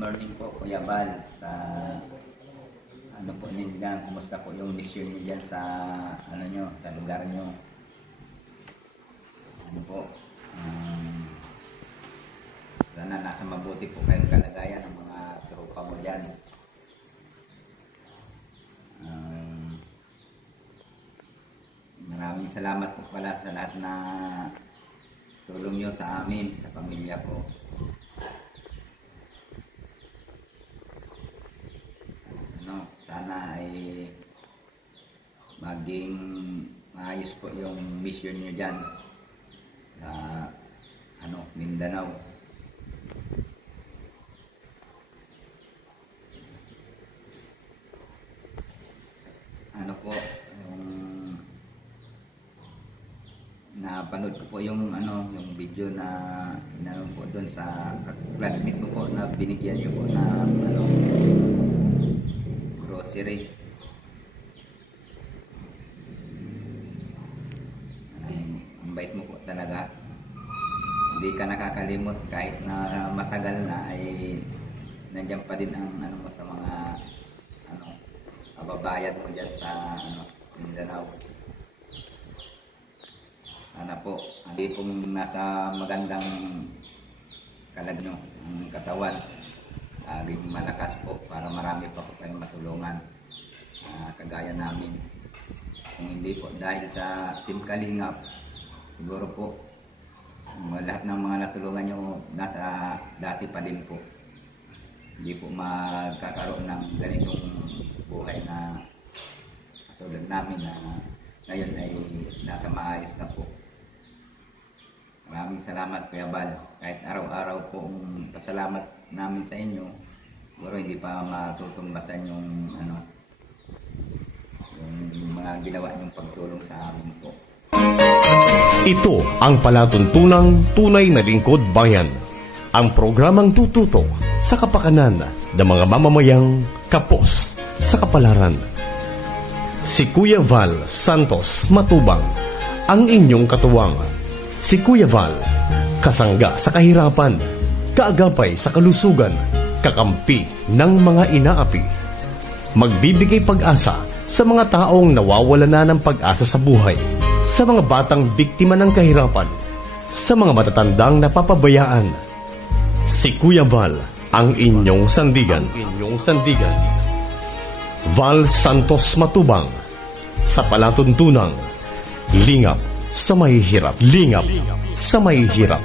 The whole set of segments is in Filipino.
morning po Kuya Bal sa ano po ninyo, kumusta po yung mission niyo diyan sa ano nyo, sa lugar nyo. Ano po, sana nasa mabuti po kayong kalagayan ng mga tropa mo diyan. Maraming salamat po pala sa lahat na tulong nyo sa amin, sa pamilya ko. Sana ay maging maayos po yung mission nyo dyan sa Mindanao. Ano po, yung napanood ko po yung yung video na inanon po doon sa classmate ko po na binigyan nyo po na grocery. Ang bait mo po talaga. Hindi ka nakakalimot kahit na matagal na ay nandiyan pa din ang mo sa mga kababayan mo dyan sa Mindanao. Sana po, hindi pong nasa magandang kalagno ang katawan. Laging malakas po para marami pa po kayong matulungan kagaya namin. Kung hindi po dahil sa Team Kalingap, siguro po lahat ng mga natulungan nyo nasa dati pa din po. Hindi po magkakaroon ng ganitong buhay na tulad namin na ngayon ay nasa maayos na po. Maraming salamat Kuya Bal. Kahit araw-araw po pasalamat namin sa inyo, siguro hindi pa matutumbasan yung yung mga ginawa niyong pagtulong sa amin po. Ito ang palatuntunang tunay na lingkod bayan. Ang programang tututok sa kapakanan ng mga mamamayang kapos sa kapalaran. Si Kuya Val Santos Matubang, ang inyong katuwang. Si Kuya Val, kasangga sa kahirapan, kaagapay sa kalusugan, kakampi ng mga inaapi. Magbibigay pag-asa sa mga taong nawawala na ng pag-asa sa buhay, sa mga batang biktima ng kahirapan, sa mga matatandang napapabayaan. Si Kuya Val, ang inyong sandigan. Val Santos Matubang, sa palatuntunang lingap sa mahihirap. Lingap sa mahihirap.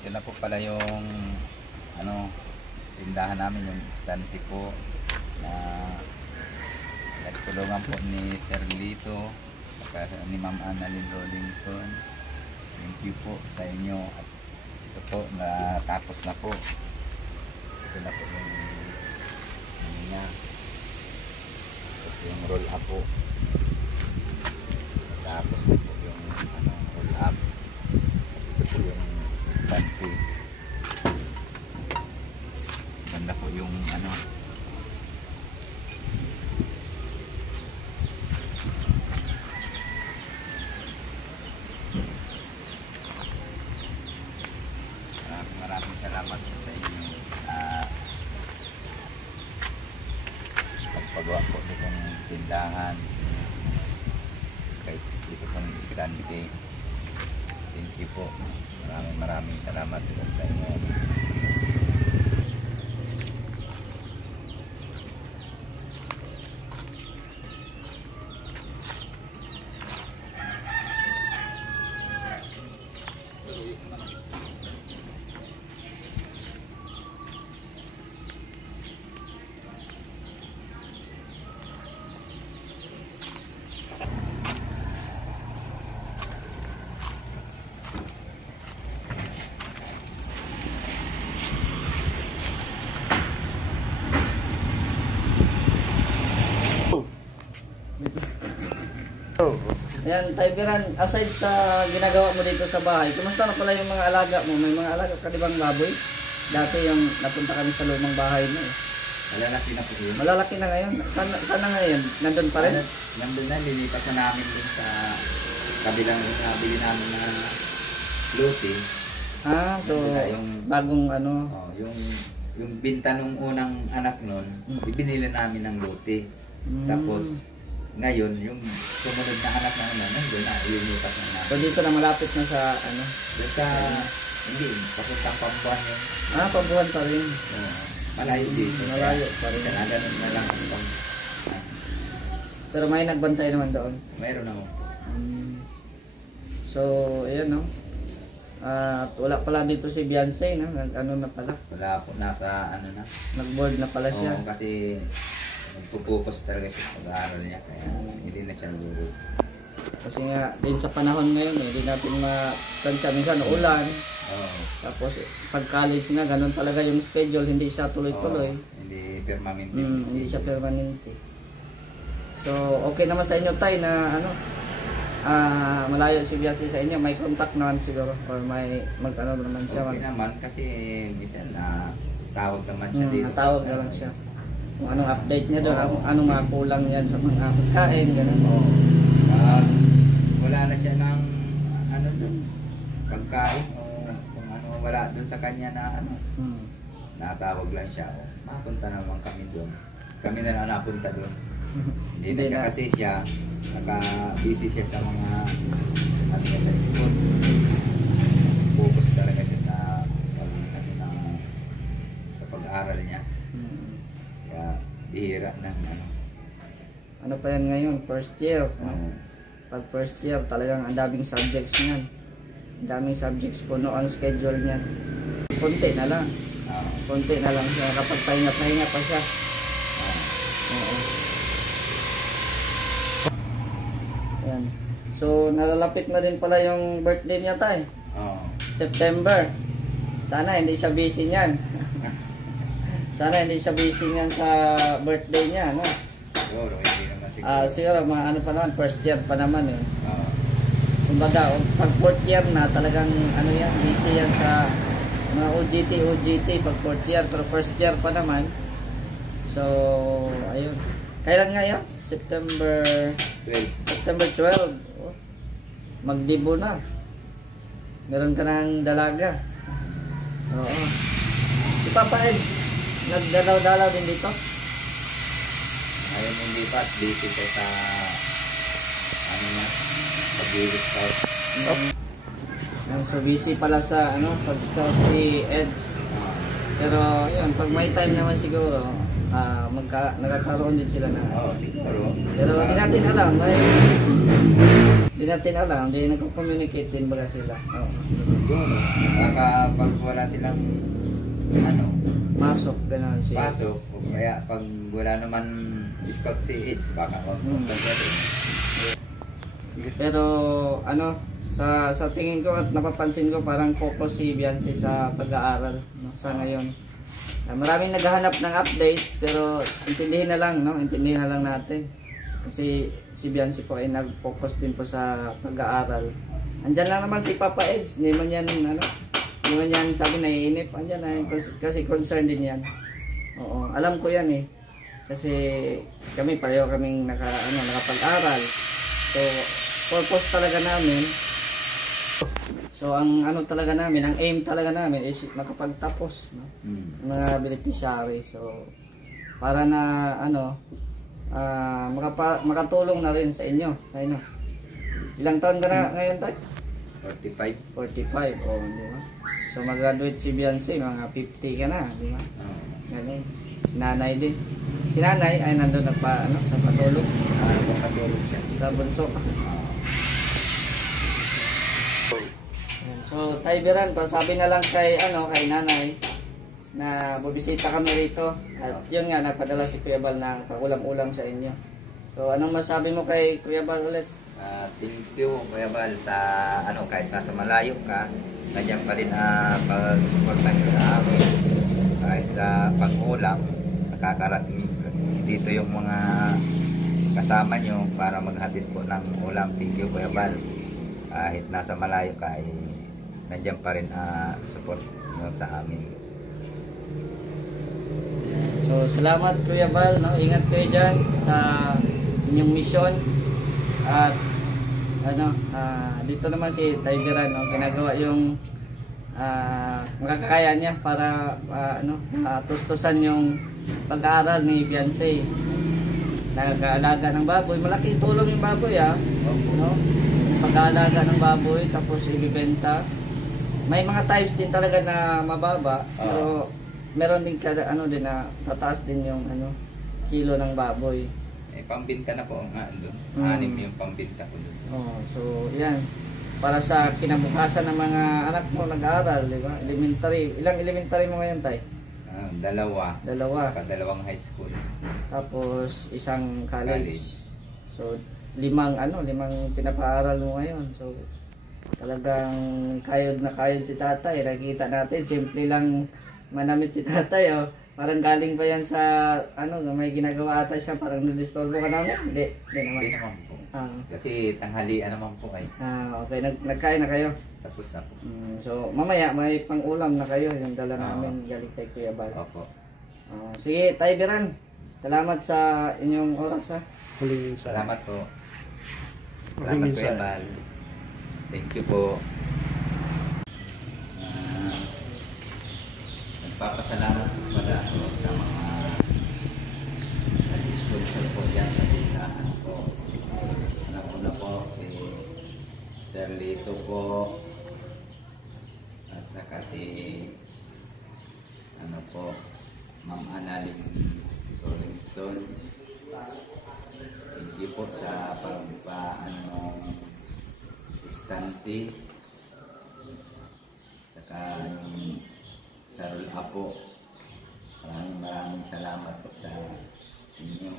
Yun na po pala yung tindahan namin, yung istante po na nagtulungan po ni Sir Lito at ni Ma'am Annalyn Rollinson. Thank you po sa inyo. At ito po, natapos na po. Ito na po yung niya. Ito yung roll up po. Tapos na po yung roll up. Ito po yung istante. Ganda po yung maraming salamat po sa inyo pagpagawa po nitong tindahan kahit dito pong istante. Thank you po. Maraming salamat po sa inyo. Ayan, Taybiran, aside sa ginagawa mo dito sa bahay, kumusta na pala yung mga alaga mo? May mga alaga ka di bang baboy? Dati yung napunta kami sa lumang bahay mo eh. Malalaki na po yun. Malalaki na ngayon. Sana ngayon? Nandun pa rin? Nandun na, lilipat na namin din sa kabilang nabili namin na lote. Ah, so yung bagong ano? Oh, yung binta nung unang anak nun, ibinili namin ng lote. Tapos ngayon, yung sumunod na anak na ano, nandun na, ililipat na namin. So dito na malapit na sa ano? Doon sa, hindi, papuntang Pambuan yun. Ah, Pambuan pa rin. Malayo dito. Malayo pa rin. Kaya ganun na lang. Pero may nagbantay naman doon. Mayroon ako. So, ayan no. At wala pala dito si Beyonce, no? Ano na pala? Wala po, nasa ano na. Nag-board na pala siya. Oo, kasi nagpo-focus talaga siya sa pag-aaral niya. Kaya hindi na siya nag-board. Kasi nga, din sa panahon ngayon, hindi natin matansya. Minsan ulan. Oo. Tapos, pag college nga, ganun talaga yung schedule. Hindi siya tuloy-tuloy. Hindi permanente. Hindi siya permanente. So, okay naman sa inyo, Tay, na ano, malayo si Beyonce sa inyo. May contact naman siguro. Or may mag-ano naman siya. Okay naman kasi minsan tawag naman siya dito. Natawag na lang siya. Kung anong update niya doon, anong mga kulang yan sa mga pagkain, gano'n. Wala na siya ng ano doon, pagkain o kung ano wala doon sa kanya na ano. Natawag lang siya. Mapunta naman kami doon. Kami na lang napunta doon. Hindi na siya kasi siya naka-busy siya sa mga ano niya sa school. Focus talaga siya sa sa pag-aaral niya. Kaya bihira ng ano. Ano pa yan ngayon? First year. Pag first year, talagang ang daming subjects niyan. Ang daming subjects, puno ang schedule niyan. Konti na lang. Konti na lang siya. Kapag pahinga-pahinga pa siya. Oo. Ayan. So, nalalapit na rin pala yung birthday niya, Tay. September. Sana hindi siya busy niyan. Sana hindi siya busy niyan sa birthday niya, no? Siguro, hindi naman siguro. Siguro, mga ano pa naman, first year pa naman eh. Kumbaga, pag fourth year na, talagang ano yan, busy yan sa mga OJT, pag fourth year, pero first year pa naman. So, ayun. Kailan nga yan? September 12. Oh, magdibo na. Meron ka ng dalaga. Oo. Si Papa Eds, nagdalaw-dalaw din dito? Ayun hindi pa, busy siya sa ano na, pag-scout. So busy pala sa ano, pag-scout si Eds. Pero yun, pag may time naman siguro, nagkakaroon din sila na. Siguro. Pero hindi natin alam, hindi nagko-communicate din baga sila. Siguro, baka pag wala silang ano, Masok, gano'n siya. pasok, o kaya pag wala naman scout si Edge, baka Pero ano, sa tingin ko at napapansin ko, parang focus si Beyonce sa pag-aaral, no, sa ngayon. Maraming naghahanap ng update, pero intindihin na lang, no? Intindihin na lang natin. Kasi si Beyonce po ay nag-focus din po sa pag-aaral. Andyan lang naman si Papa Edge, hindi man yan, ano, hindi man yan sabi naiinip. Andyan na, kasi concerned din yan. Oo, alam ko yan eh. Kasi kami, pareho kaming nakapag-aral. So, purpose talaga namin. So, ang ano talaga namin, ang aim talaga namin is makapagtapos, no? Mga beneficiary. So, para na ano, makatulong na rin sa inyo. Ayun, no? Ilang taon ka na ngayon, Tay? 45. 45, oh, di ba? So, mag-graduate si Beyonce, mga 50 ka na, di ba? Ganun. Si nanay din. Si nanay ay nandun nagpatulog. Sa bunso. So, Taybiran, pasabi na lang kay nanay na bubisita kami rito. At yun nga, nagpadala si Kuya Bal ng pag-ulam-ulam sa inyo. So, anong masabi mo kay Kuya Bal ulit? Thank you, Kuya Bal, sa kahit nasa malayo ka, nandiyan pa rin pag-suportan nyo sa amin. Kahit sa pag-ulam, nakakarating dito yung mga kasama nyo para maghatid po ng ulam. Thank you Kuya Bal. Kahit nasa malayo ka, nandiyan pa rin support nyo sa amin. So salamat Kuya Bal, no? Ingat kayo dyan sa inyong misyon. At ano, dito naman si Tigeran, no? Ginagawa yung makakaya niya para tustusan yung pag-aaral ni Beyonce. Nag-aalaga ng baboy, malaking tulong yung baboy, no? Pag-aalaga ng baboy tapos ibibenta. May mga types din talaga na mababa, pero meron din din na tataas din yung kilo ng baboy. Pambinta na po doon. Anim yung pambinta ko doon. So yan, para sa kinabukasan ng mga anak mo nag-aaral, di ba? Elementary. Ilang elementary mo ngayon, Tay? Dalawa. Dalawang high school. Tapos isang college. So limang pinapaaral mo ngayon. So talagang kayod na kayod si tatay. Nakita natin, simple lang manamit si tatay. Parang galing pa yan sa may ginagawa ata siya, parang nadistorbo ka namin. Hindi naman. Hindi naman po. Kasi tanghalian naman po ay. Okay, nagkain na kayo? Tapos na po. So mamaya may pang-ulam na kayo, yung dala namin galing kay Kuya Bal. Opo. Sige, Tay Biran. Salamat sa inyong oras, ha. Salamat po. Salamat Kuya Bal. Thank you po. Nagpapasalamat po pala ako sa mga nag-sponsor po dyan sa tindahan ko. Una po si Sir Lito po, at saka si Ma'am Analing Sorenson. Thank you po sa istante, saka yung Sarul Apo. Maraming salamat po sa inyo.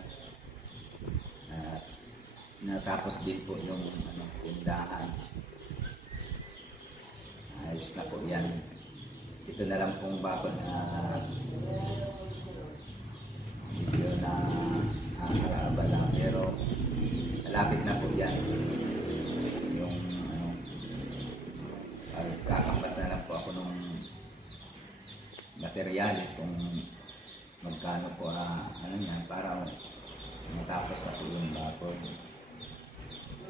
Natapos din po yung tindahan. Ayos na po yan. Ito na lang pong bakod na video na abala, pero malapit na po yan. Yung kakambas na lang po ako nung materialis kung magkano po yan para matapos na po yung bakod.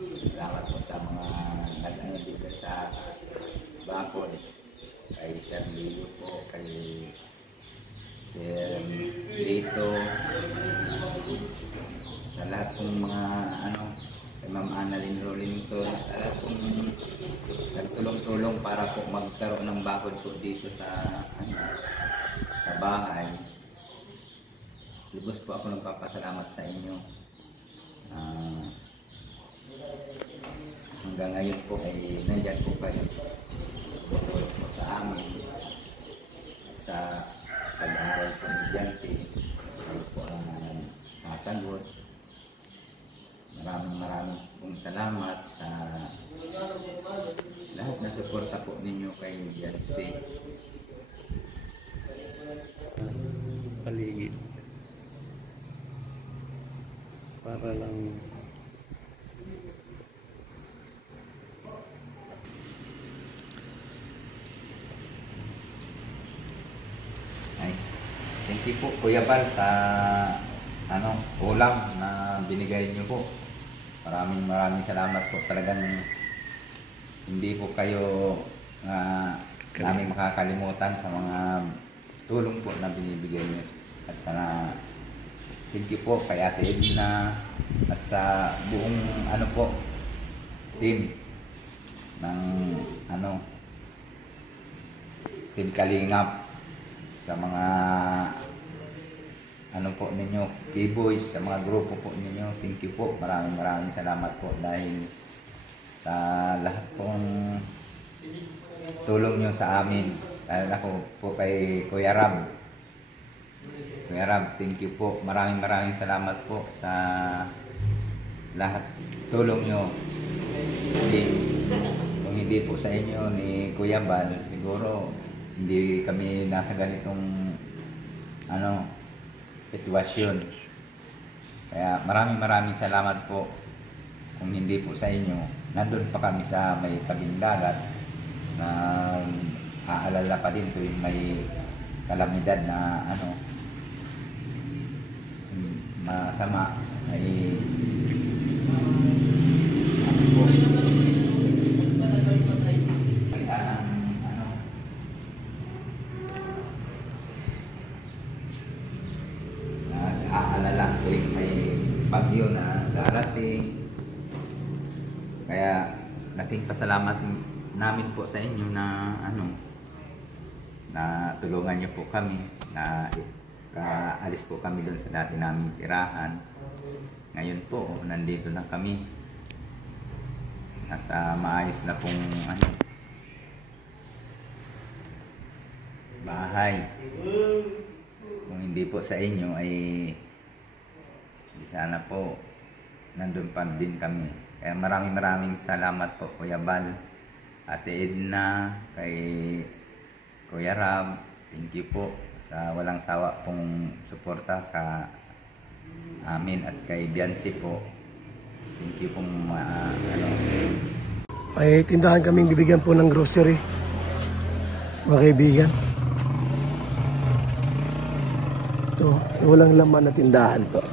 Salamat po sa mga nag-ano dito sa bakod, kay Sir Leo po, kay Sir Lito, sa lahat pong mga kay Ma'am Annalyn Rolinson, sa lahat pong nagtulong-tulong para po magkaroon ng bakod po dito sa bahay. Lubos po ako nagpapasalamat sa inyo. Hanggang ngayon po ay nandyan po kayo. Tutulong po sa amin at sa pag-aaral po ni Jancy. Kayo po ang sasagot. Maraming pong salamat sa lahat na suporta po ninyo kay Jancy. Paligid para lang thank you po Kuya Bal sa ulam na binigay niyo po. Maraming salamat po. Talagang hindi po kayo namin makakalimutan sa mga tulong po na binibigay niyo. At sana thank you po kay Ate Edna at sa buong team ng Team Kalingap, sa mga po ninyo, K-Boys, sa mga grupo po ninyo. Thank you po. Maraming salamat po dahil sa lahat pong tulong nyo sa amin. Dahil ako po kay Kuya Rab. Kuya Rab, thank you po. Maraming salamat po sa lahat tulong nyo. Kasi kung hindi po sa inyo ni Kuya Bal, siguro hindi kami nasa ganitong sitwasyon. Kaya maraming salamat po. Kung hindi po sa inyo, nandun pa kami sa may tabing dagat na aalala pa din tuwing may kalamidad na masama ay po. Aalala tuwing may bagyo na darating. Kaya laking pasalamat namin po sa inyo na na tulungan niyo po kami na kaalis po kami doon sa dati naming tirahan. Ngayon po nandito na kami. Nasa maayos na pong bahay. Kung hindi po sa inyo ay sana po nandun pa din kami. Kaya maraming salamat po Kuya Bal, Ate Edna, kay Kuya Rab. Thank you po sa walang sawa pong suporta sa amin at kay Biancy po. Thank you pong May tindahan kaming bibigyan po ng grocery, mga kaibigan. Ito, walang laman na tindahan po.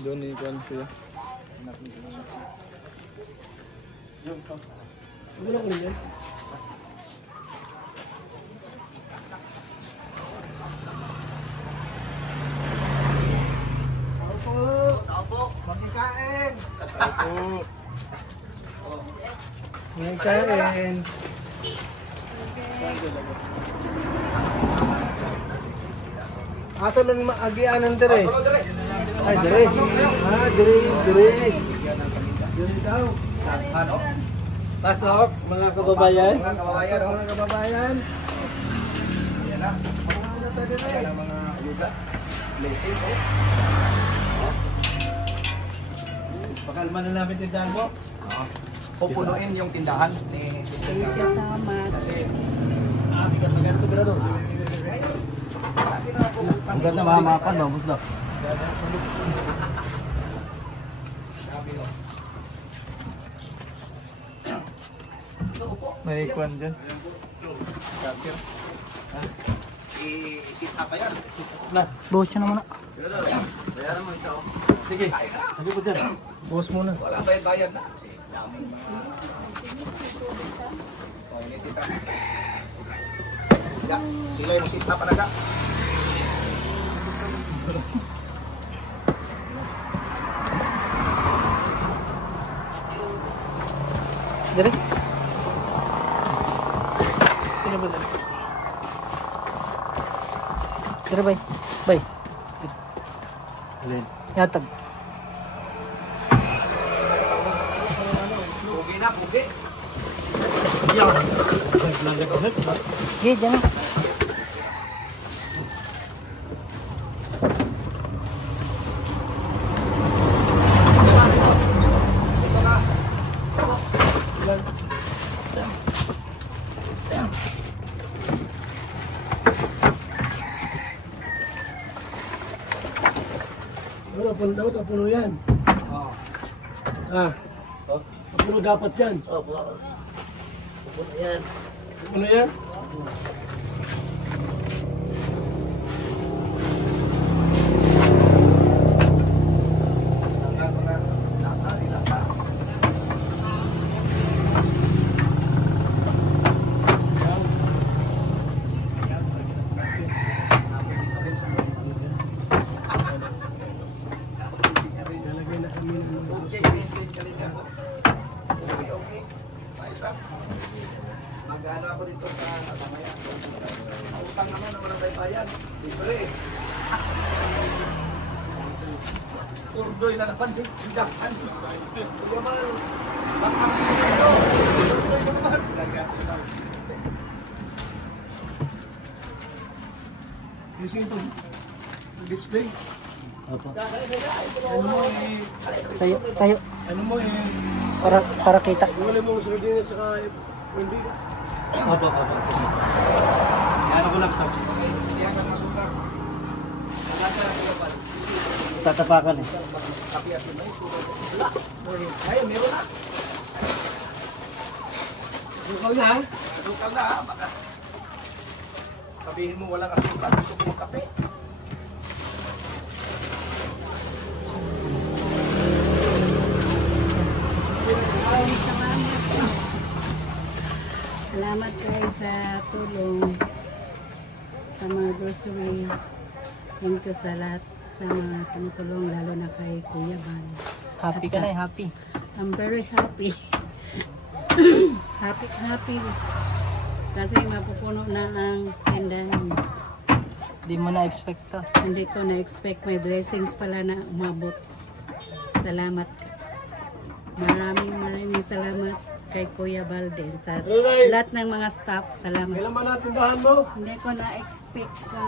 Doon ikuan siya. Wala ko yan. Magkain. Magkain. Asa lang maagianan dire? Ay dire. Ah, dire. Dire daw. Pasok mga kababayan. Mga kababayan. Yan na. Mga ayuda. Blessing. Pakalman na namin tindahan mo. Pupunuin yung tindahan ni Kasama. bigat-bigat ito bila doon. Ang ganda mahamakan no, bus na. May kwan dyan. Kapir. i-sit up pa yan. Buhos siya na muna. Bayaran mo isa. Sige, hindi po dyan. Buhos muna. Wala bayad na. Kasi daming ini kita. Ya, sila yung sit up talaga. Dire. Dire bay. Bay. Alin? Yatag. Pugi na, pugi. Ge, jangan. Dapat puno yan. Puno dapat yan. Puno yan. Mag-ano ako dito sa mamaya. Utang naman na walang baybayan. Libre. Turdoy na naman yung tindahan. Yaman. Bakang dito. Turdoy na naman. Using ito. Display. Opo. Tayo. Ano mo eh, Para kita. wala mo sa din sa hindi. Opo. Ano ko lang to? Tatapakan eh. Ayun, meron na. Bukal na ha? Sukal na, baka. Sabihin mo walang asukal, gusto mo kape. Salamat kayo sa tulong sa mga grocery. Thank you sa lahat sa mga tumutulong, lalo na kay Kuya Van. Happy ka na eh, happy. I'm very happy. happy. Kasi mapupuno na ang tindahan. Hindi mo na-expect to. Hindi ko na-expect, may blessings pala na umabot. Salamat. Maraming salamat kay Kuya Balde sa lahat ng mga staff. Salamat. Kailan ba natin dahan mo? Hindi ko na-expect na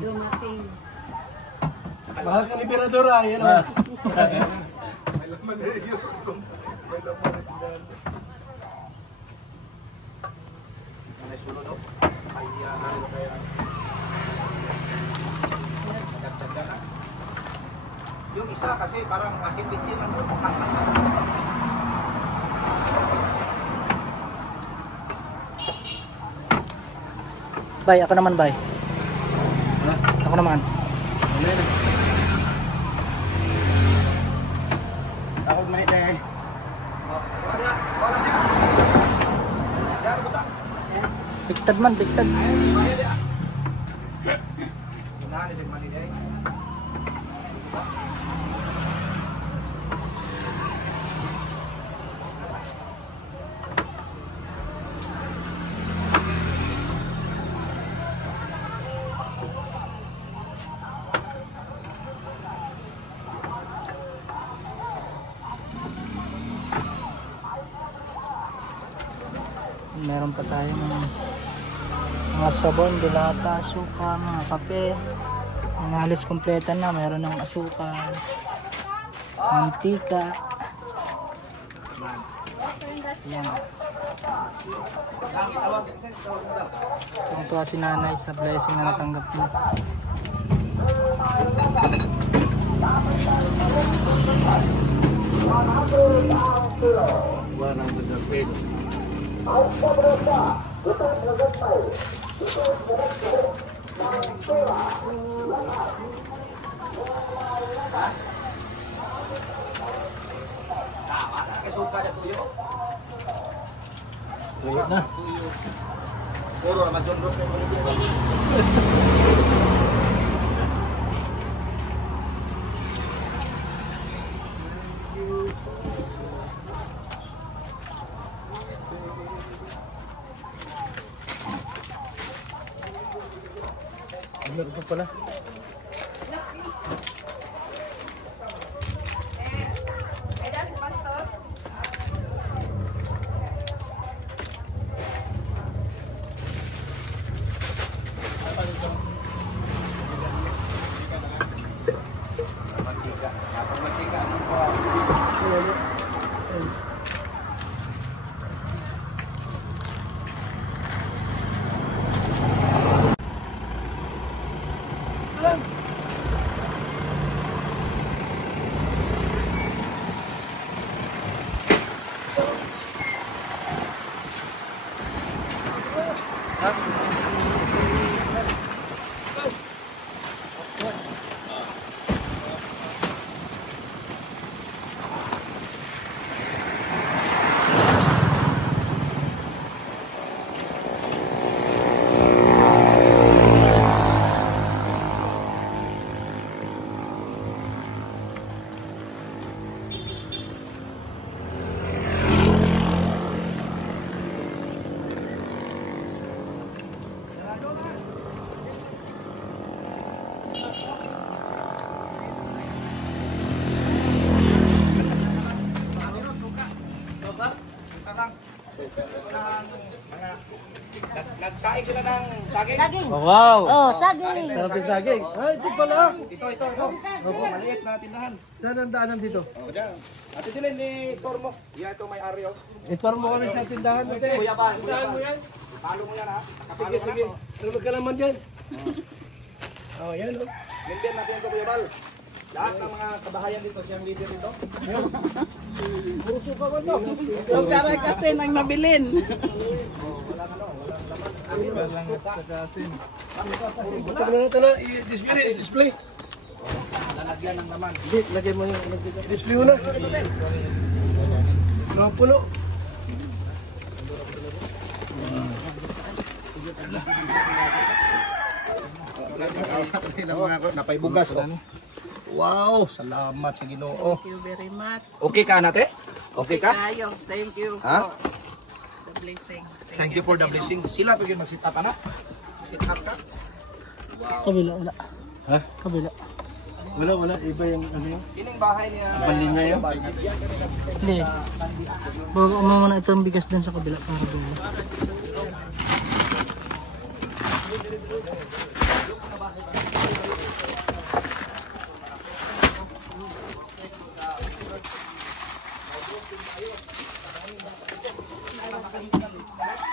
dumating. Mahal ka ni Piradora, yan o. May sunod o. Ay, ano kaya. Magagdaga na. Yung isa kasi parang asin-bitsin lang. Bay, ako naman bay. Ako naman. Ako may dahil. Biktad man, biktad. Meron pa tayo ng mga sabon, dilata, suka, mga kape. Mga halos kompleta na. Meron ng asukal, mantika. Yan. Ito si nanay sa blessing na natanggap mo. Suka na tuyo. Tuyo na. Puro naman dyan doon. Meron pa pala. Nagsaing sila ng Saging. Oh, wow. Oh, saging. Sarap yung saging. Ay, ito pala. Ito. Opo, maliit na tindahan. Saan ang daanan dito? Oh, dyan. Ate Silin, i-tour mo. Yan, ito may ari, oh. Itor mo kami sa tindahan natin. Kuya ba? Tindahan mo yan. Palo mo yan, ha? Sige, sige. Ano magkalaman dyan? Oh, yan oh. Member natin ito, Kuya Bal. Lahat ng mga kabahayan dito, siyang leader dito. Puso pa ba ito? So, kara kasi nang nabilin. Butang na natin na i-display. Lalagyan ng laman. Hindi, lagay mo yung display mo na. Puno. Napay bugas, oh. Wow, salamat sa Ginoo. Thank you very much. Okay ka, nate? Okay ka? Kayo, thank you. Ha? The blessing. Thank you for the blessing. Sila pwede mag-sit up, ano? Sit up ka? Kabila, wala. Ha? Kabila. Wala. Iba yung ano yun. Ining bahay niya. Bali niya yun. Hindi. Bago mo muna ito ang bigas dun sa kabila para doon.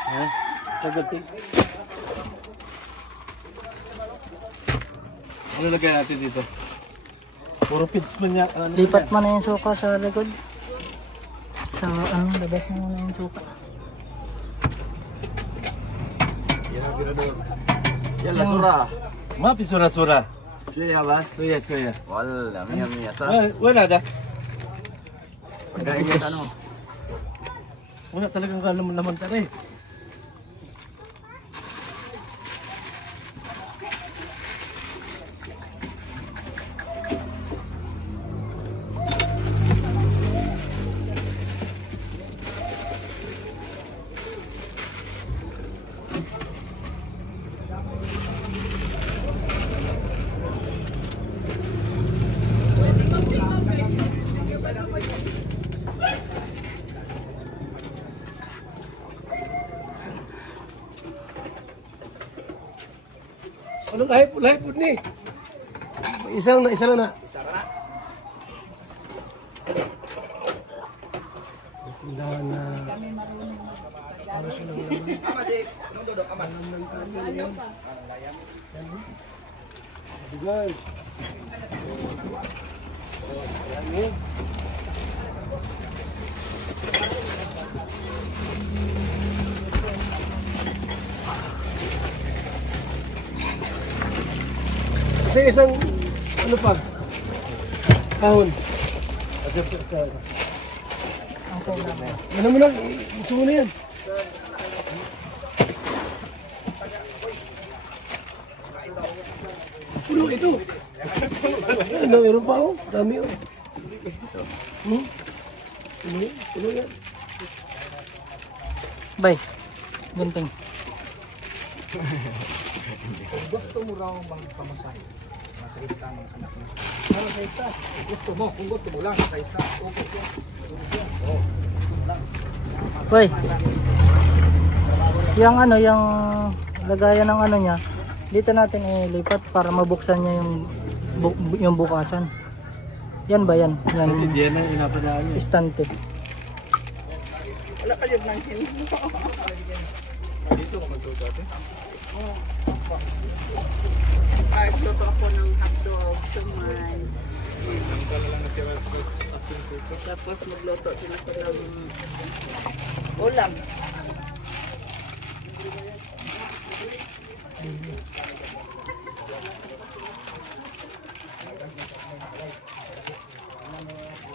Ha? Tagating. Ano lagay natin dito? Puro pits man niya. Ano Lipat mo na yung suka sa likod. Sa labas mo na yung suka. Yan la sura. Mapi sura-sura. Suya bas. Suya. Wala, miya sa. Wala da. Pagkain ano? Wala talagang laman tari. Ano lahip ni? Isa lang na. Tindahan na. Para siya lang. Ama si, nung dudok aman. Guys. Kasi isang ano pa? Kahon. Kasi sa ano mo lang, gusto mo na yan. Puno ito. Ano, meron pa ako. Dami oh. Puno yan. Bay, gunting. Gusto mo raw bang pamasahe? Nasa isang anak mo. Ano sa isa? Gusto mo, kung gusto mo lang sa isa. Okay po. Oh. Bay. Yung ano, yung lagayan ng ano niya, dito natin ilipat para mabuksan niya yung bukasan. Yan ba yan? Yan. Hindi yan ang inapadaan niya. Istante. Wala pa yung nangkin. Dito ka magtuto ate? Ay, luto ako ng hotdog, sumay. Tapos magluto sila ko ng ulam.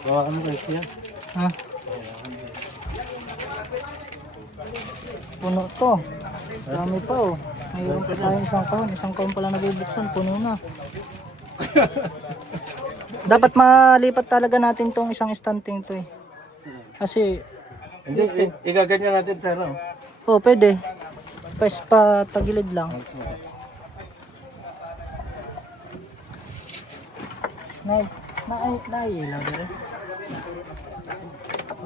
Bawa kami guys niya. Ha? Puno to. Dami pa oh. Mayroon pa tayong isang kahon pala nabubuksan, puno na. Dapat malipat talaga natin tong isang stunting to eh. Kasi Hindi, igaganyan natin sa ano. oh, pwede. Pa tagilid lang. Nailaw dire.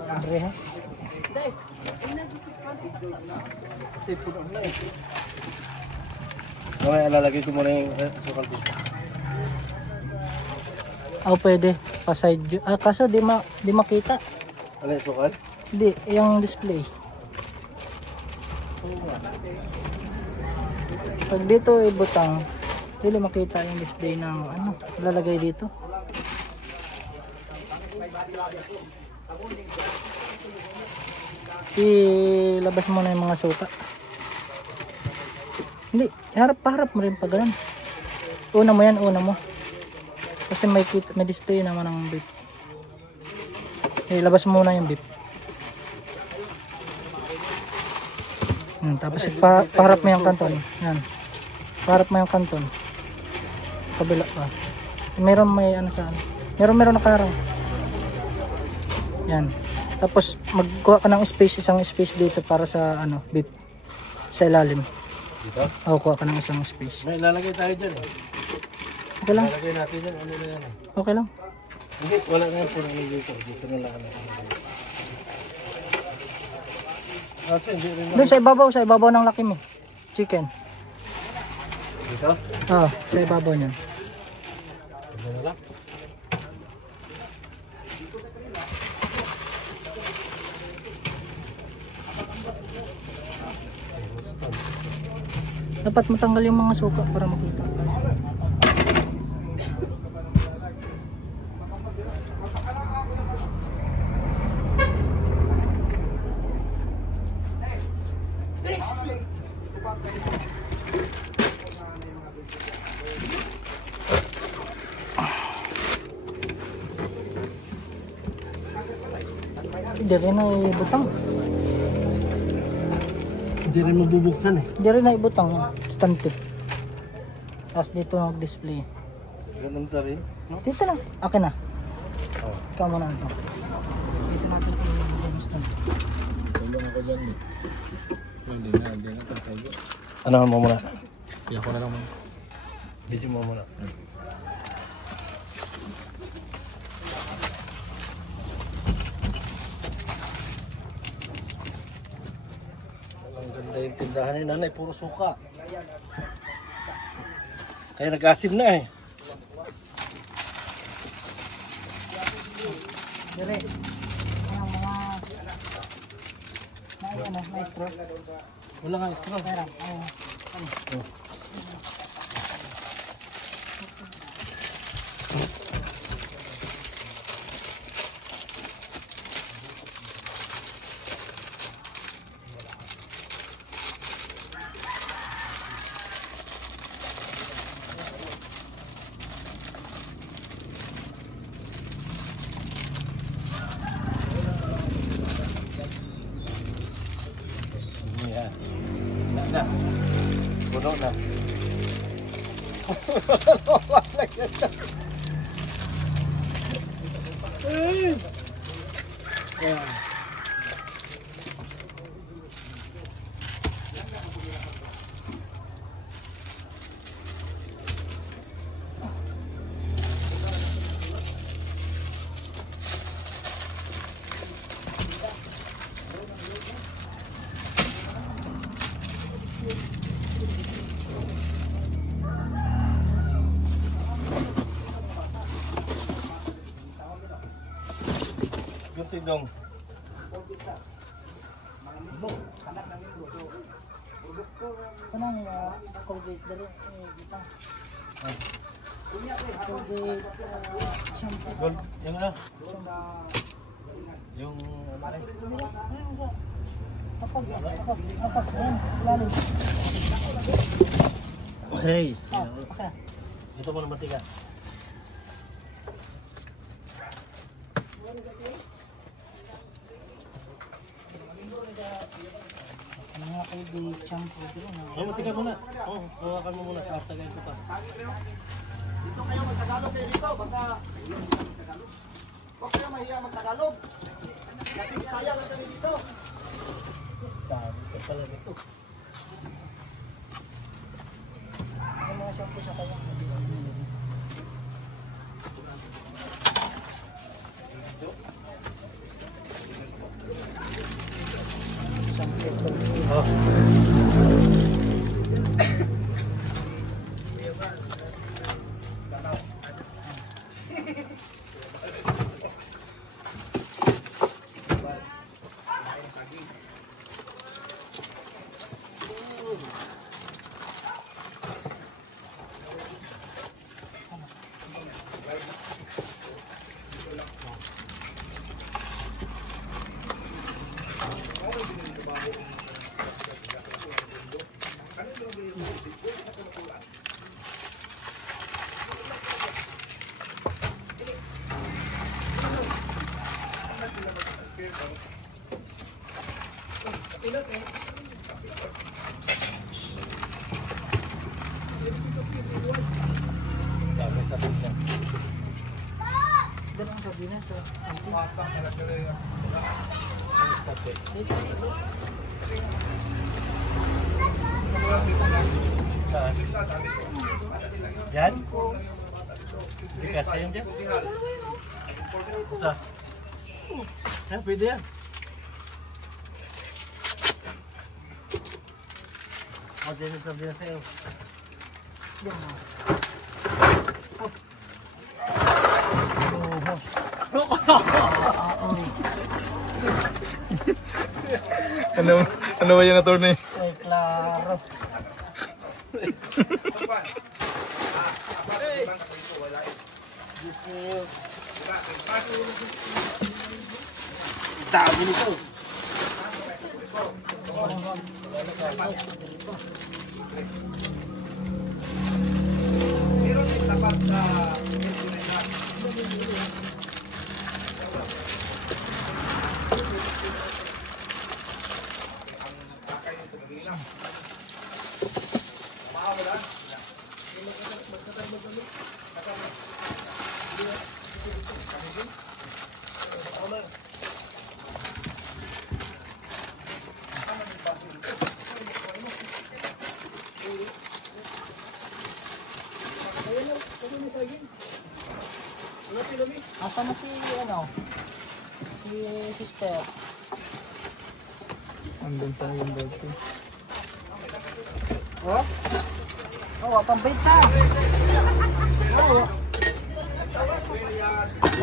Andre ha? Kasi puno na eh. Okay, lalagay ko muna yung sukal dito. Pwede. Pa-side view. Kaso di makita. Ano yung sukal? Hindi, yung display. Pag dito ibutang, hindi makita yung display ng ano, lalagay dito. Ilabas mo na yung mga suka. Hindi, harap mo rin pa ganun. Una mo yan, una mo. Kasi may display naman ng beep. Ilabas mo muna yung beep. Tapos paharap mo yung kanton. Yan. Paharap mo yung kanton. Kabila pa. Meron may ano sa ano. Meron nakaharang. Yan. Tapos magkuha ka ng space, isang space dito para sa ano, beep. Sa ilalim. Dito? Oo, kuha ka ng isang space. May lalagay tayo dyan eh. Okay lang. Lalagay natin dyan, ano na yan eh. Okay lang. Hindi, wala na yan, puro dito. Dito na lang natin. Kasi hindi rin Doon sa ibabaw ng Lucky Me. Chicken. dito. Oo, sa ibabaw niyan. Dito na lang. Dapat matanggal yung mga suka para makita. Hindi rin na ibutang. Hindi rin mabubuksan eh. Hindi rin na ibutang. Stante. Tapos dito nag-display. Ganun ta rin. No? Dito na. Akin na. Oh. Ikaw muna ito. Dito natin yung stante. Ano mo muna? Kaya ko na lang. Video mo muna. Ang ganda yung tindahan ni nanay, puro suka. Kaya nag-asim na eh. Dire. Ang mga maestro. Wala nga straw. Pera. Yan. Na. Puno na. Gunti dong. Kanang Colgate dali kita. Colgate shampoo. Gold, yung ano? Yung Apag, yan, lalim. hey. Okay. Ito mo na matiga. Mga Colgate shampoo dito na. Oh, matiga muna. Oh, hawakan mo muna. Tagayin ko pa. Dito kayo magtagalog kayo dito. Baka huwag kayo mahiya magtagalog. Kasi Bisaya lang kami dito. Ito pala nito. Yung mga shampoo sa kanya. Oh. Doon ang sardinas. Yan? Hindi kasi yan dyan. Isa. Yan, pwede yan. O, dyan yung sardinas sa'yo. Ano ba yung attorney? Ay, klaro. Dami nito. Asa na si ano? Si sister. Andun pa yung dog. Oh? Oh, wapang benta. Oh.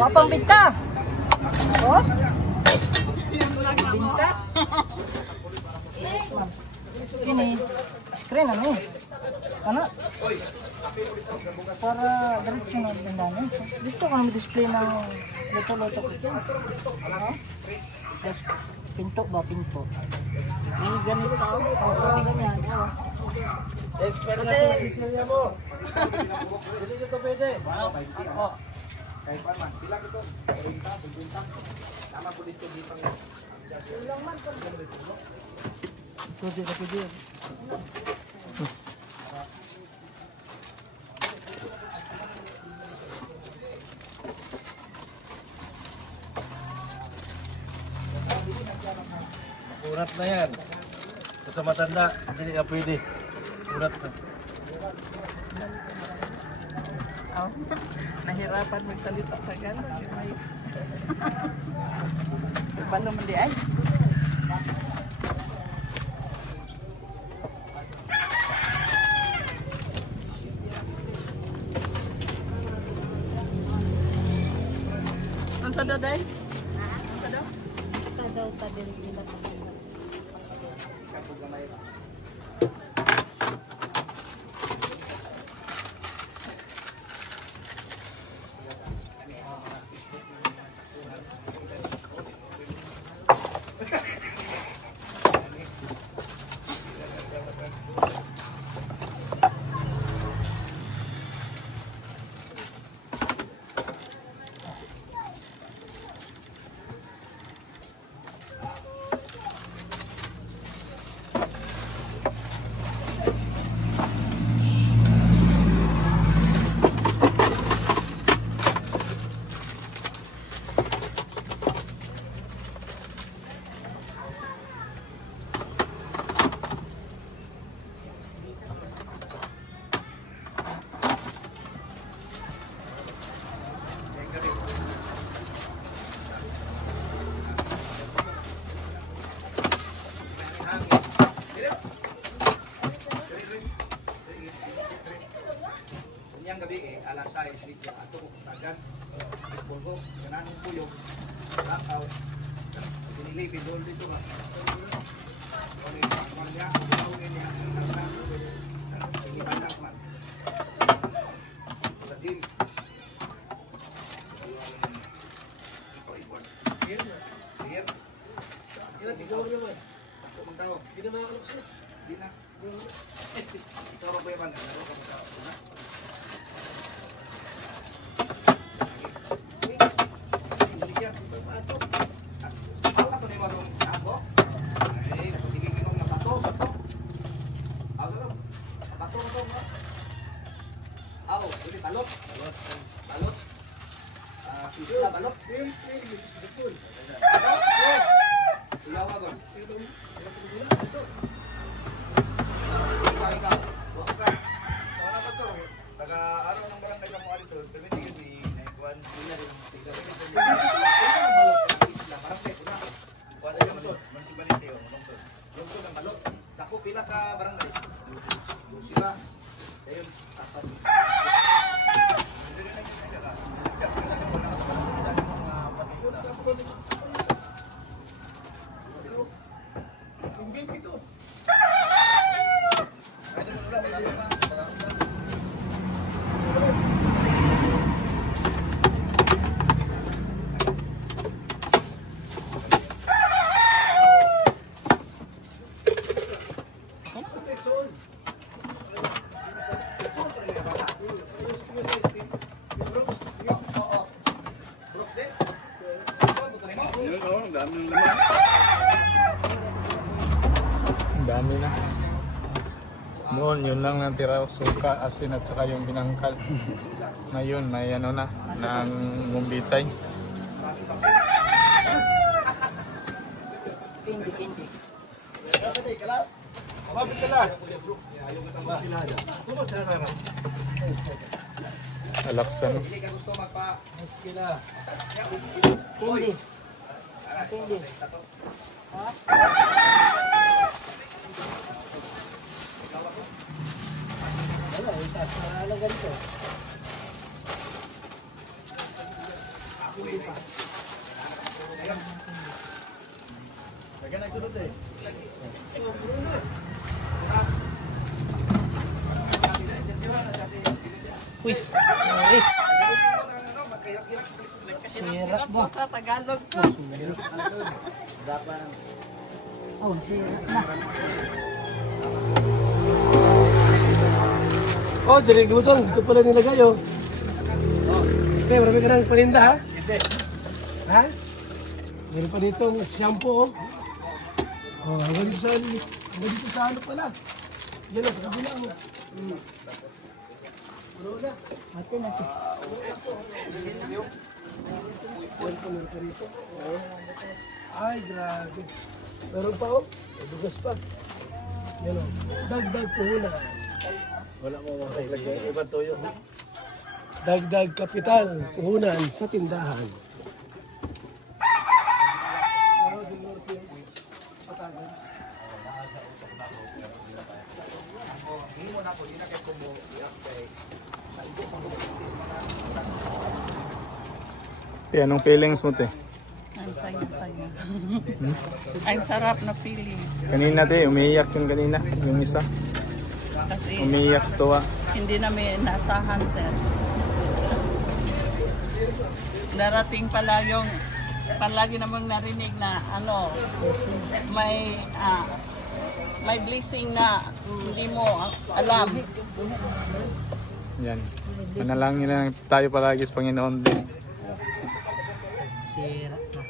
Wapang benta. Oh? Benta. Kini. Keren ano eh. Ano? Para diretso na bendanya. Gusto kami display ng luto-luto ko ito. Ano? Yes. Pinto ba? Pinto. May ganito tao. Oo, ganyan. Oo. Kasi, mo. Dili nito pwede. oo. Kahit pa man, sila ito. Benta. Tama po dito dito. Pwede na pwede. Urat na yan. Sa matanda, hindi ka pwede. Urat na. Oh, nahirapan magsalita sa gano'n. Paano mo di ay? Ano sa daday? Basta daw tabi nila kapag Yang gabi alas 6 dito ato ko tagan. Pulgo kanang puyog. Lakaw. Dinilipid doon dito na. Oli niya, oli niya. Ini banyak man. Tadi. Kira digawin niyo ba? Kung tayo, hindi na makalapsit. Hindi na. Ito ba ba na? Ako ni marong ako. Ay, sige. Isla balot. Iyaw ako. Ikaw. Sana pa to. Taga-araw ng barangay sa mga dito. Permitigin ni Nekwan. Isla, barangay po na. Kuwala yung masod. Municipality o. Yung so ng balot. Dako pila ka barangay. Sila. Ayun. Apat. Dami na. Noon, yun lang natira, suka, asin at saka yung binangkal. Ngayon, may ano na, ng gumbitay. Alaksan. Hindi ka gusto magpa... Hindi. Hindi. Wala, itaas na lang ganito. Lagyan nagsunod eh. Uy, sorry. Sirak mo. Sa Tagalog po. Oh, sirak na. Oh, direct mo doon. Ito pala nilagay, oh. Okay, marami ka ng paninda, ha? Hindi. Ha? Meron pa dito shampoo, oh. Oh, hanggang dito sa ano pala. Yan, oh, sa kabila mo. Mati na siya. Ay, grabe. Meron pa, oh. May dugas pa. Yan, oh. Dagdag puhunan. Wala ko makalagay. Iba toyo. Dagdag kapital, puhunan sa tindahan. Te, anong feelings mo, te? Ang saya-saya. Ang sarap na feeling. Kanina, te, umiiyak yung kanina, yung isa. Kasi Umiiyak sa tuwa. hindi namin nasahan, sir. Darating pala yung palagi namang narinig na ano, may blessing na hindi mo alam. Yan. Manalangin lang tayo palagi sa Panginoon din. Sirak na.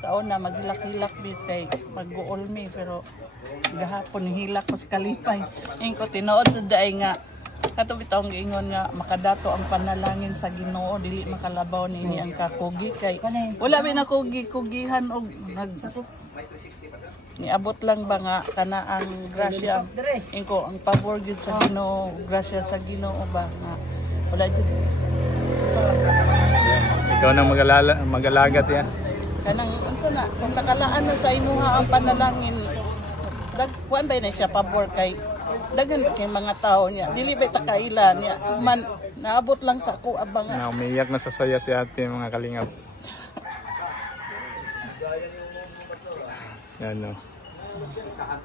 Taon na maghilak-hilak din kay mag-uulmi pero gahapon hilak ko sa kalipay. Ingko tinuod sa daay nga katong bitong giingon nga makadato ang panalangin sa Ginoo dili makalabaw nini ang kakugi kay wala mi na kugihan og niabot lang ba nga kana ang grasya ingko ang pabor gyud sa Ginoo grasya sa Ginoo ba nga wala gyud Ikaw nang mag-alagat yan. kanang unsa na kung nakalaan na sa imuha ang panalangin kuan ba na siya pabor kay dagan kay mga tao niya dili ba ta kaila niya man naabot lang sa ako abang Na umiiyak na sa saya si ate mga kalingap. Yan no.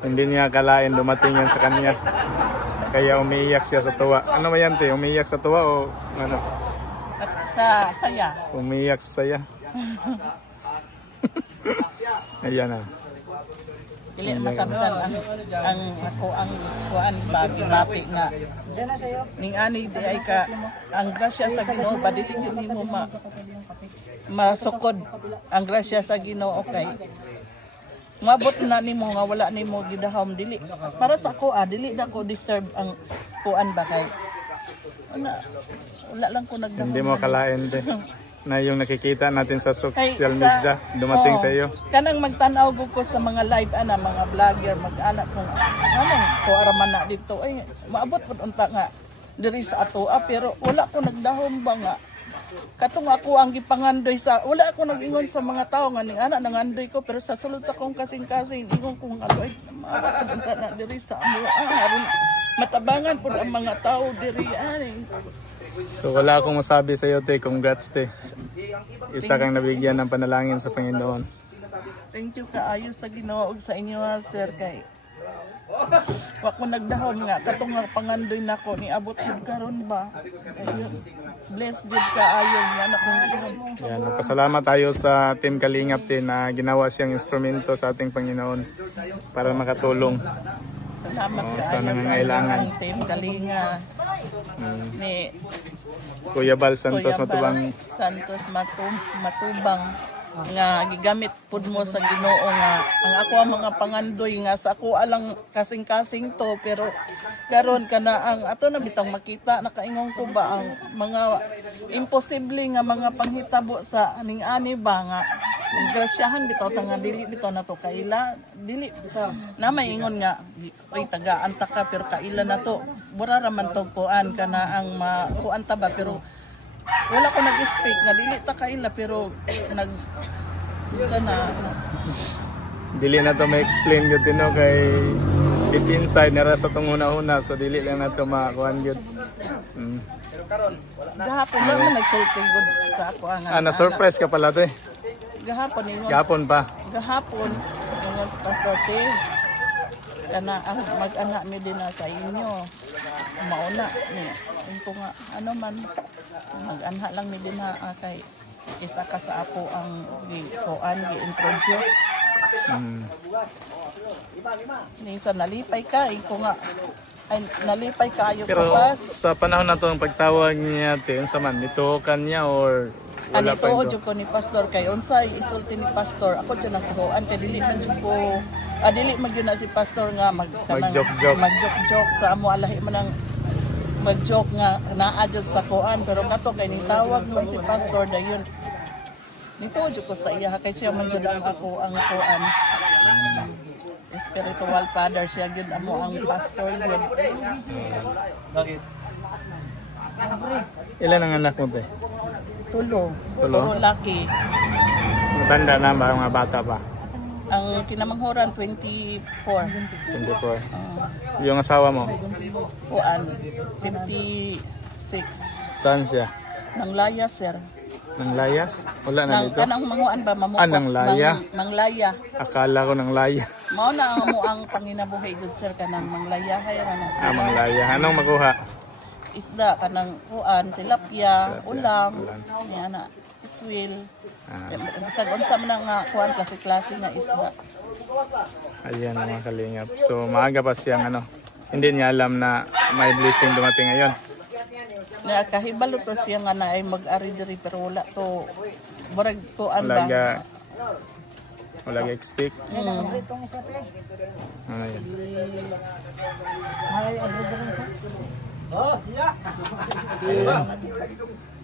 Hindi niya akalain dumating yan sa kanya. Kaya umiiyak siya sa tuwa. Ano ba yan, te? Umiiyak sa tuwa o ano? at sa saya. Umiiyak sa saya. Ayan na. Dili masabtan ang ako ang kuan bagi-bati nga ning ani di ay ka ang grasya sa Ginoo ba dili nimo masukod ang grasya sa Ginoo okay mabot na nimo nga wala nimo gidahom dili para sa ako dili na ko deserve ang kuan ba kay wala lang ko nagdahom Hindi mo akalain, te. na yung nakikita natin sa Kay social media dumating oo, sa iyo? Kanang magtanaw ko sa mga live ana mga vlogger mag-anak kung ko araman na dito ay maabot pud unta nga diri sa atoa pero wala ko nagdahom ba nga katong ako ang gipangandoy sa wala ako nag-ingon sa mga tao nga ning ana nangandoy ko pero sa sulod sa kong kasing-kasing ingon kong aloy maabot pud unta na diri sa amo aron matabangan pud ang mga tao diri ani. So wala akong masabi sa iyo, te. Congrats, te. Isa kang nabigyan ng panalangin sa Panginoon. Thank you kaayo sa Ginoo ug sa inyo sir kay wa ko nagdahom nga katong nga pangandoy nako ni abot jud karon ba. Ayun. Bless jud kaayo nga na kung Yan, pasalamat tayo sa Team Kalingap, te, na ginawa siyang instrumento sa ating Panginoon para makatulong. salamat sa nangangailangan. Team Kalinga ni Kuya Bal Santos Kuya Bal Matubang. Santos Matubang nga gigamit pud mo sa Ginoo nga ang ako ang mga pangandoy nga sa ako alang kasing-kasing to pero karon kana ang ato na bitang makita nakaingon ko ba ang mga imposible nga mga panghitabo sa aning-ani ba nga grasyahan bitaw ta nga dili bitaw na to kaila dili bitaw na may ingon nga oy tagaan ta ka pero kaila na to mura ra man to kuan kana ang makuan ta ba pero wala ko nag-speak nga dili ta kaila pero nag kana Dili na to ma-explain gyud no kay deep inside nara sa tong una-una so dili lang na to makuan gyud. Gahapon na man nagsulti gud sa ako ang na-surprise ka pala te. Gahapon ingon. Gahapon pa. Gahapon ingon Pastor T. Kana ang mag-ana mi din na sa inyo. Mauna ni ko nga ano man mag-anha lang mi din na kay isa ka sa ako ang kuan gi-introduce. Minsan nalipay ka, ko nga ay nalipay ka ayo pero pas. sa panahon na to ang pagtawag niya te unsa man nito kanya or wala Ani pa to ito? ko ni pastor kay unsay isulti ni pastor ako jud nagkuhan kay dili man jud ko dili man gyud na si pastor nga mag-joke sa amo alahi man ang mag-joke nga naa jud sa kuan pero kato kay ning tawag man si pastor dayon nito jud ko sa iya kay siya man jud ang ako ang kuan spiritual father siya gyud amo ang pastor gyud. Bakit? Ilan ang anak mo te? Tulo. Tulo? Puro laki. Matanda na ba mga bata pa? Ang kinamanghoran 24. 24. Yung asawa mo? Kuan 56. Saan siya? Nang laya sir. Nang layas? Wala na dito? Kanang manguan ba mamuko? Nang laya? Manglaya. Akala ko nang laya. Mao na ang mo ang panginabuhay jud sir kanang manglaya hay ra na. Manglaya. Anong makuha? Isda kanang kuan, tilapia, ulam, niya na iswil. Bisag unsa man nga kuan klase-klase nga isda. Ayan mga kalingap. So maaga pa siyang hindi niya alam na may blessing dumating ngayon. Na kahibalo to siya nga na ay mag-ari diri pero wala to murag kuan ba. Wala ga expect. Ayan. Ayan.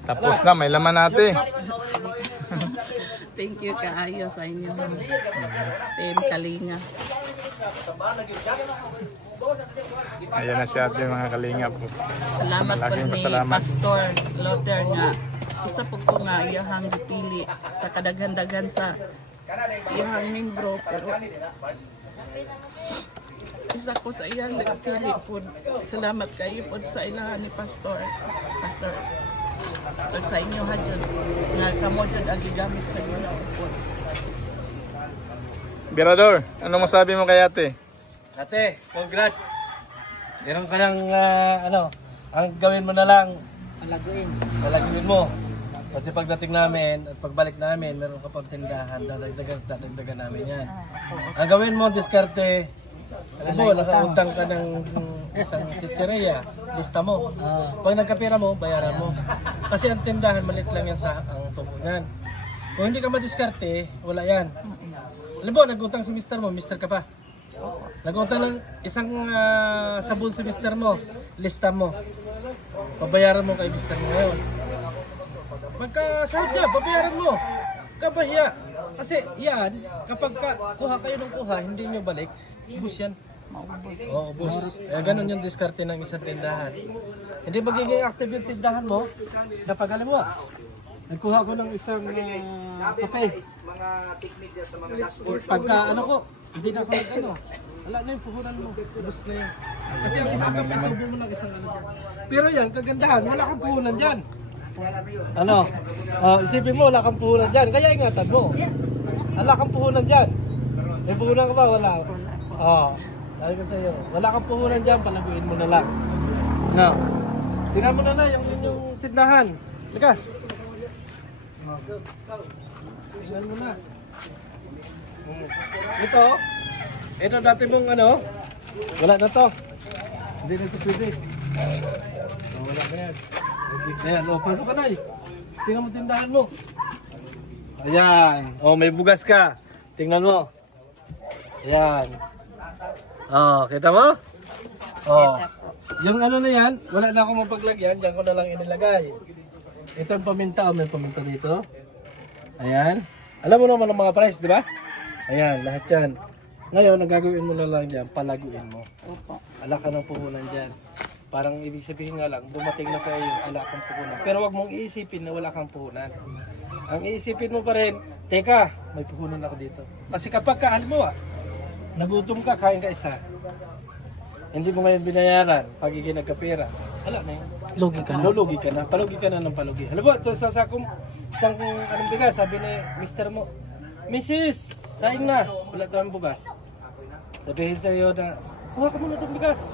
Tapos na, may laman natin. Thank you kaayo sa inyo. Team Kalinga. Ayan na si ate mga kalingap. Salamat po ni Pastor Lotter nga. Isa po ko nga iyahang gipili sa kadaghan-daghan sa iyahang membro pero isa ko sa iyang nagpili po. Salamat kayo po sa ilahan ni Pastor. Pag sa inyo hadyon nga kamo jud ang gigamit sa inyo po. Birador, ano masabi mo kay ate? Ate, congrats. Meron ka ng ang gawin mo na lang palaguin mo. Kasi pagdating namin at pagbalik namin, meron ka pang tindahan, dadagdagan namin yan. Ang gawin mo, diskarte, nakautang ka ng isang chicheria, lista mo. Pag nagkapira mo, bayaran mo. Kasi ang tindahan, malit lang yan sa ang tubunan. Kung hindi ka madiskarte, wala yan. Alam mo, nagutang si mister mo, mister ka pa. Nagutang ng isang sabon si mister mo, lista mo. Pabayaran mo kay mister mo ngayon. Pagka sahod niya, babayaran mo. Kabahiya. Kasi yan, kapag kuha kayo ng kuha, hindi nyo balik, ubus yan. Oo, ubus. Ganun yung diskarte ng isang tindahan. Hindi magiging active yung tindahan mo, kapag alam mo, nagkuha ko ng isang kape. Mga techniques sa mga dashboard. Pagka ano ko, hindi na ako nag-ano. Wala na yung puhunan mo, ubus na yun. Kasi ang isang kape, kubo mo lang isang ano dyan. Pero yan, kagandahan, wala kang puhunan dyan. Ano? Isipin mo, wala kang puhunan dyan. Kaya ingatan mo. Wala kang puhunan dyan. May puhunan ka ba? Wala. Sabi ko sa'yo, wala kang puhunan dyan, palaguin mo na lang. No. Tingnan mo na na yung tindahan. Lika. Tingnan mo na. Ito dati mong ano, wala na to. Hindi na ito pwede. Wala na yan. Ayan, pasok ka na eh. Tingnan mo tindahan mo. Ayan. May bugas ka. Tingnan mo. Ayan. Kita mo? Yung ano na yan, wala na akong mapaglagyan. Diyan ko na lang inilagay. Ito ang paminta. May paminta dito. Ayan. Alam mo naman ang mga price, di ba? Ayan, lahat yan. Ngayon, ang gagawin mo na lang dyan, palaguin mo. Ala ka ng puhunan dyan. Parang ibig sabihin nga lang, dumating na sa iyo yung ala kang puhunan. Pero wag mong iisipin na wala kang puhunan. Ang iisipin mo pa rin, teka, may puhunan ako dito. Kasi kapag halimbawa, nagutom ka, kain ka isa. Hindi mo ngayon binayaran, pagiging nagkapera. Wala na yun. Lugi ka na. Lugi ka na. Palugi ka na ng palugi. Halimbawa, ito sa sakong, isang anong bigas, sabi ni mister mo, Mrs. Saing na, wala tayong bugas. Sabihin sa iyo na, kuha ka muna itong bigas.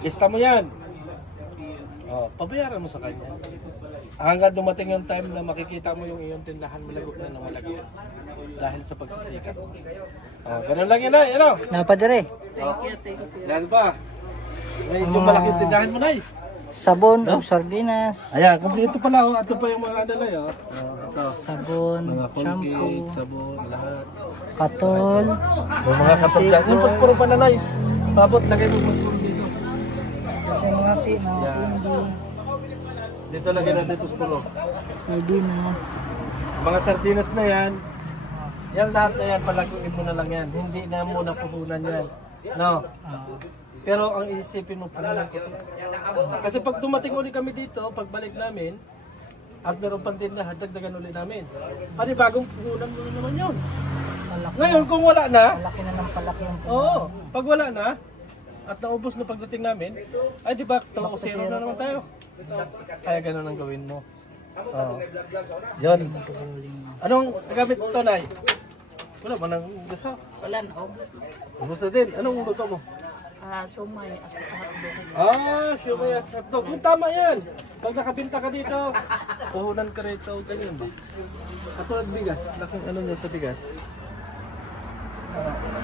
Lista mo yan. Pabayaran mo sa kanya. Hanggang dumating yung time na makikita mo yung iyong tindahan malago na ng malago. Dahil sa pagsisikap. Ganun lang yun ay, ano? Napadire. Dahil pa. Medyo malaki yung tindahan mo na eh. Sabon, sardinas. Ayan, kompleto pala. Ito pa yung mga adala yun. Ito. Sabon, Mga shampoo, Colgate, sabon, lahat. katol. Yung mga katol dyan. Yung puspuro pa nanay. Pabot, lagay mo puspuro dito. Kasi mga hindi. Dito lagay natin puspuro. Sardinas. Mga sardinas na yan. Yan lahat na yan, palaguin mo na lang yan. Hindi na muna puhunan yan. No? Pero ang isipin mo, puhunan ko. Kasi pag dumating ulit kami dito, pagbalik namin, at meron pang tindahan, dagdagan ulit namin. Bagong puhunan mo na naman yun. Ngayon, kung wala na, Palaki na ng palaki yung oo, pag wala na, at naubos na pagdating namin, ay di ba, zero na naman tayo. Kaya gano'n ang gawin mo. Yun. Anong gamit mo, Tanay? Wala ba nang gasa? Wala na, ubos na. Ubos na din. Anong luto mo? Sumay at saka hotdog. Siyempre at hotdog. Kung tama yan. Pag nakabinta ka dito, puhunan ka rito. Ganyan ba? Katulad bigas. Laking ano niya sa bigas.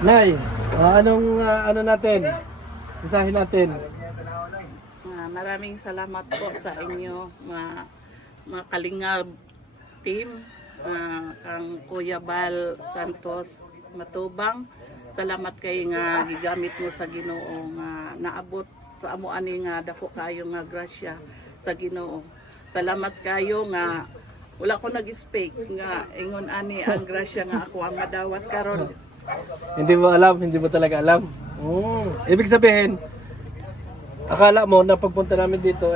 Nay, anong ano natin? Isahin natin. Maraming salamat po sa inyo, mga Kalingap team, kang Kuya Bal Santos Matubang. Salamat kay nga gigamit mo sa Ginoo nga naabot sa amo ani nga dako kayo nga grasya sa Ginoo. Salamat kayo nga wala ko nag-speak nga ingon ani ang grasya nga ako ang madawat karon. Hindi mo alam, hindi mo talaga alam. Ibig sabihin, akala mo na pagpunta namin dito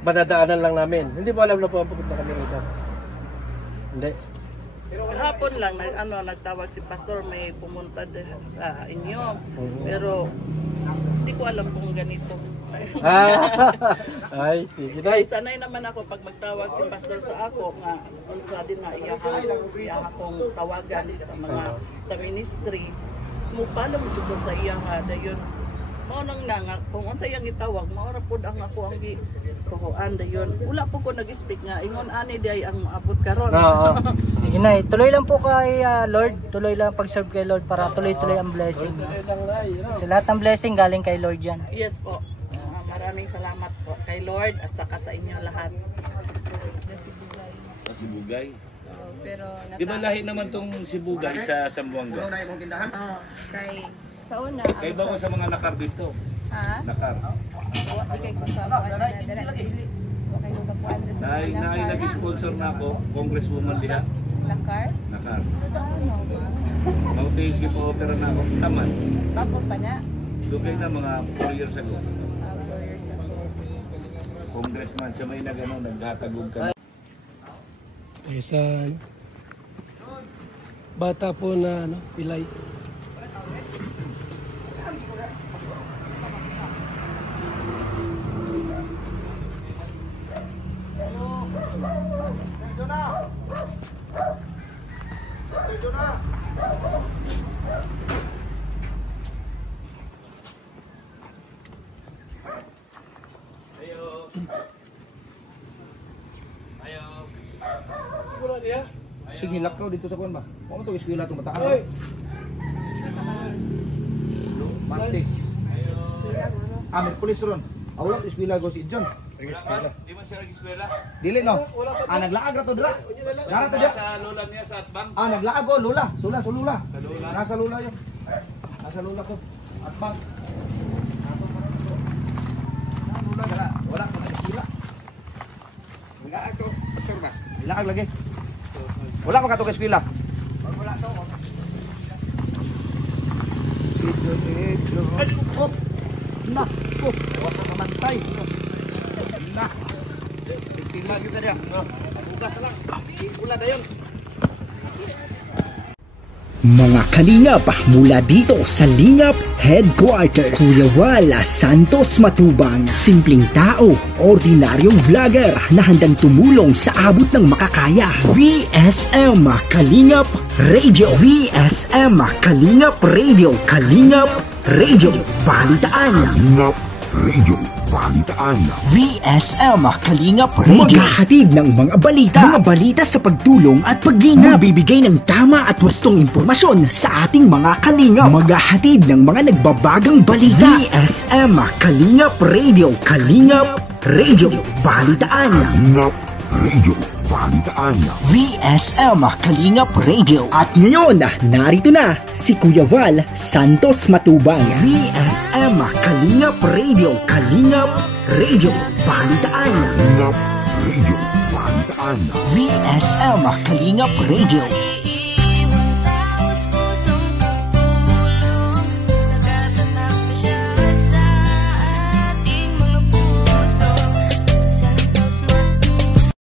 madadaanan lang namin. Hindi mo alam na pupunta kami dito. Hindi. Hapon lang nagtawag si Pastor may pumunta sa inyo. Pero hindi ko alam kung ganito. Ay, sige na. Sanay naman ako pag magtawag si Pastor sa ako nga unsa din na iya akong tawagan sa mga sa ministry. Mo pala mo jud sa iya dayon. Mao nang nga kung unsa yang gitawag mao ra pud ang ako ang gituhuan dayon. Wala po ko nag-speak nga ingon ani di ang maabot karon. Sige na, tuloy lang po kay Lord. Tuloy lang pag-serve kay Lord para tuloy-tuloy ang blessing. Sa lahat ng blessing galing kay Lord yan. Yes po. Maraming salamat po kay Lord at saka sa inyo lahat. Sibugay. Pero Di ba lahi naman tong Sibugay sa Zamboanga? kay sa una Kaya ba ko sa mga nakar dito? ha? Nakar. Wa kay ko sa dala dili. Wa kay ko Nag-sponsor na ako, Congresswoman Liha. Nakar? Nakar. Mauting gipa-opera na ako, taman. Bago pa na? Dugay na mga 4 years ago. 4 years ago. Congressman, siya may naghatagog ka. Sa bata po na pilay. Sige, lakaw dito sa kuwan ba? Kung ito, eskwela itong bataan. Oy! Martes. May pulis ron. Awala, eskwela ko si John. Di man siya nag-eskwela? Dili no? Naglaag na to dira. Nara to dira. Sa lola niya sa Atbang? Naglaag ko, lula. Sula, sa lula. Sa lola? Nasa lula yun. Nasa lula ko. Atbang. Lula, dira. Wala ko na eskwela. Naglaag ko. Sure ba? Naglaag lagi. Wala ko katong eskwela. Wala to. Hop. Na. Hop. Wasa kamantay. Na. Tingnan kita dia. Bukas lang. Wala dayon. Mga kalingap mula dito sa Lingap Headquarters, Kuya Val Santos Matubang, simpleng tao, ordinaryong vlogger na handang tumulong sa abot ng makakaya. VSM Kalingap Radio, VSM Kalingap Radio, Kalingap Radio, Balitaan. Kalingap Radio, Balitaan. VSM Kalingap Radio, maghahatid ng mga balita sa pagtulong at paglinga, bibigay ng tama at wastong impormasyon sa ating mga kalingap, maghahatid ng mga nagbabagang balita. VSM Kalingap Radio, Kalingap Radio, Balitaan. Kalingap Radio, Balitaan. VSM Kalingap Radio. At ngayon, narito na si Kuya Val Santos Matubang. VSM Kalingap Radio, Kalingap Radio, Balitaan. Kalingap Radio, Balitaan. VSM Kalingap Radio.